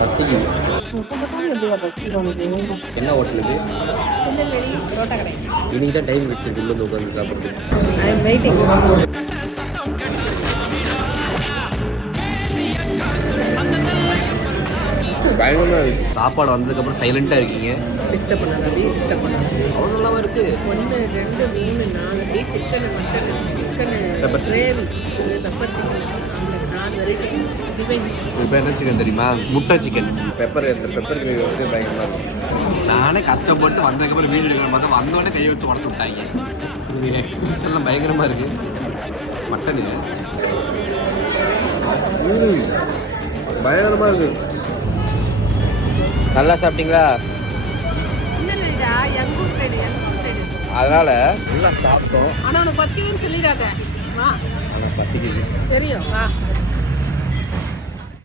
பசிக்குது. எப்படியா பசிக்குது உனக்கு? என்ன ஹோட்டல் இது? திருநெல்வேலி ரோட்டா கடை. இன்னைக்கு தான் டைம் வச்சிருக்கு உள்ள வந்து உட்காந்து சாப்பிடுறது. I am waiting. பயங்கரமா இருக்கு. சாப்பாடு வந்ததுக்கப்புறம் சைலண்டாக இருக்கீங்க. டிஸ்டர்ப் பண்ணாத, அப்படியே டிஸ்டர்ப் பண்ணாத. அவ்வளோ நல்லாவும் இருக்கு. 1 2 3 4 அப்படியே chicken mutton chicken Pepper chicken. Gravy pepper chicken அந்த 4 வெரைட்டி டிவைன். இப்போ என்ன சிக்கன் தெரியுமா? முட்டை சிக்கன். பெப்பர் இந்த பெப்பர் கிரேவி வந்து பயங்கரமாக இருக்கும். நானே கஷ்டப்பட்டு வந்ததுக்கப்புறம் வீடு எடுக்கிற பார்த்தா வந்தோடனே கையை வச்சு உடச்சு விட்டாங்க. எக்ஸ்பீரியன்ஸ் எல்லாம் பயங்கரமாக இருக்கு. மட்டனு பயங்கரமாக இருக்கு. நல்லா சாப்பிட்டீங்களா? இல்லைடா, எங்கூர் சைடு அதனால நல்லா சாப்பிட்டோம். ஆனால் உனக்கு பசிக்குதுன்னு சொல்லிடாத. வா, ஆனால் பசிக்குது. தெரியும். வா.